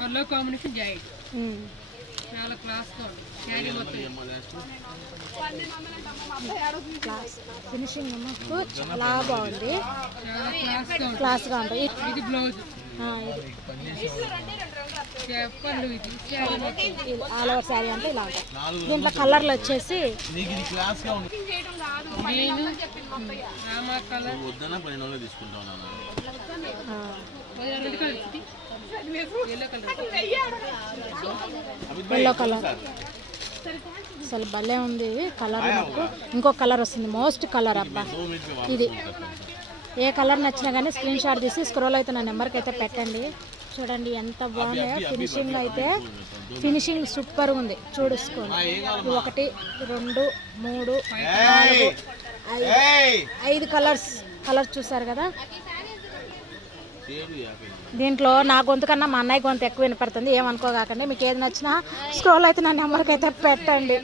Colour combination joint చాలా class finishing చాలా బాగుంది, క్లాస్గా ఉంటుంది. ఇది బ్లౌజ్ ఆల్ ఓవర్ శారీ అంటే ఇలా ఉంటుంది. దీంట్లో కలర్లు వచ్చేసి ఎల్లో కలర్ అసలు భలే ఉంది కలర్. నాకు ఇంకో కలర్ వస్తుంది, మోస్ట్ కలర్ అబ్బా. ఇది ఏ కలర్ నచ్చినా కానీ స్క్రీన్ షాట్ తీసి స్క్రోల్ అయితే నా నెంబర్కి అయితే పెట్టండి. చూడండి ఎంత బాగున్నాయో. ఫినిషింగ్ అయితే ఫినిషింగ్ సూపర్గా ఉంది. చూసుకోండి, 1 2 3 4 5 కలర్స్ చూసారు కదా. దీంట్లో నా గొంతు కన్నా మా అన్నయ్య గొంతు ఎక్కువ వినపడుతుంది, ఏమనుకోగాకండి. మీకు ఏది నచ్చినా స్క్రోల్ అయితే నా నెంబర్కి అయితే పెట్టండి.